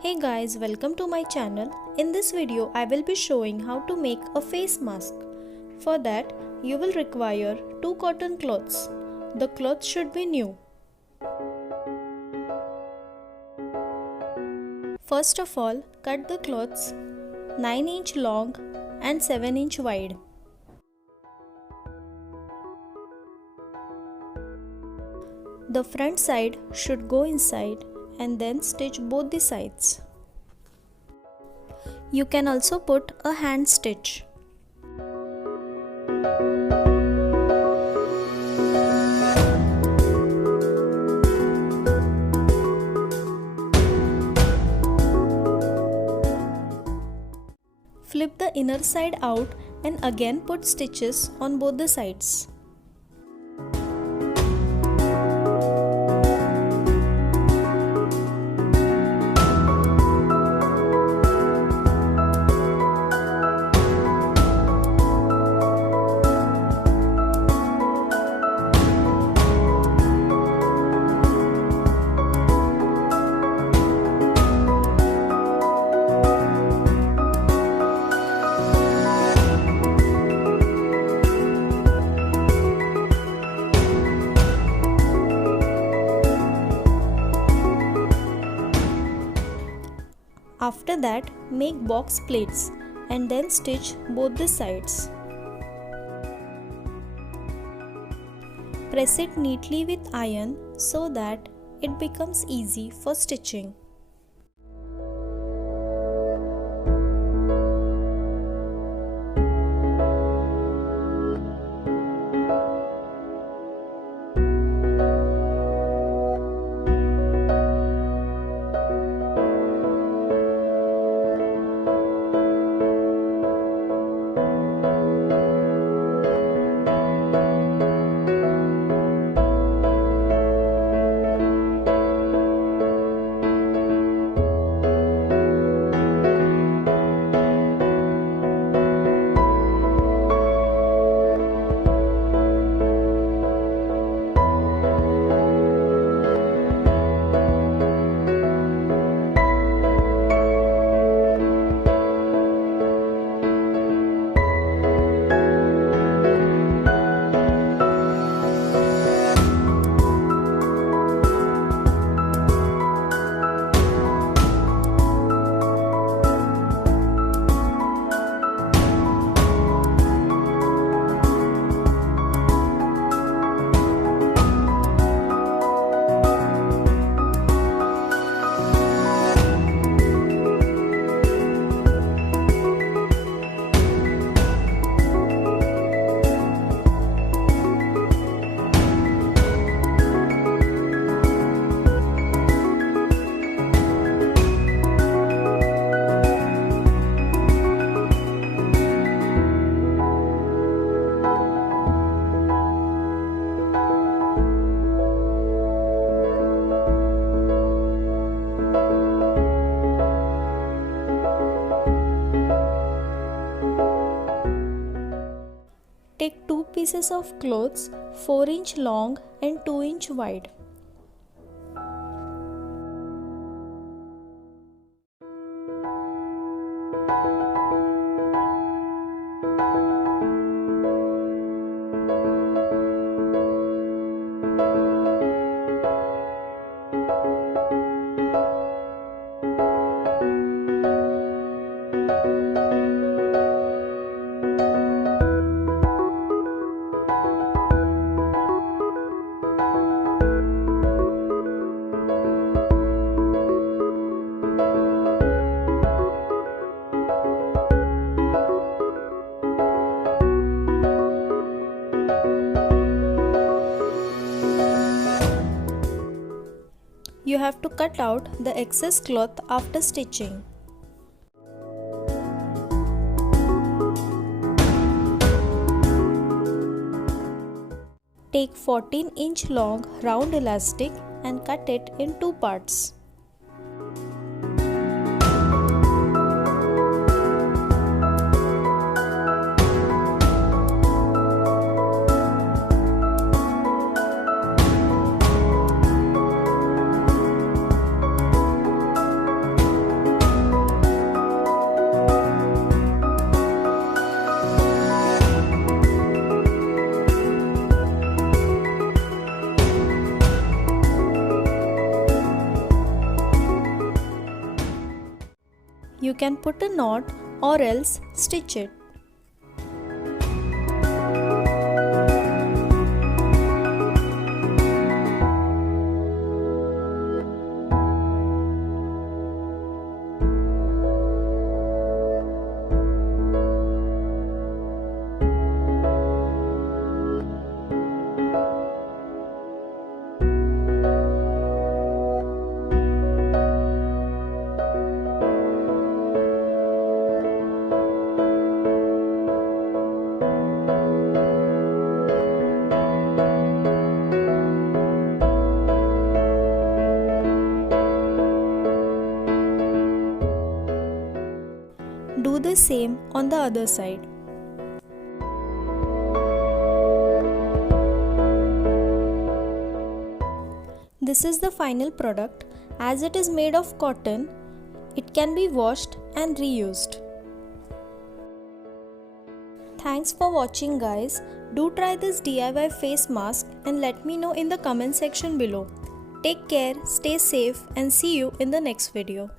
Hey guys, welcome to my channel. In this video, I will be showing how to make a face mask. For that, you will require 2 cotton cloths. The cloth should be new. First of all, cut the cloths 9-inch long and 7-inch wide. The front side should go inside and then stitch both the sides. You can also put a hand stitch. Flip the inner side out and again put stitches on both the sides. After that, make box plates and then stitch both the sides. Press it neatly with iron so that it becomes easy for stitching. Take 2 pieces of cloths 4-inch long and 2-inch wide. You have to cut out the excess cloth after stitching. Take 14-inch long round elastic and cut it in 2 parts. You can put a knot or else stitch it. Do the same on the other side. This is the final product. As it is made of cotton, it can be washed and reused. Thanks for watching guys. Do try this DIY face mask and let me know in the comment section below. Take care, stay safe and see you in the next video.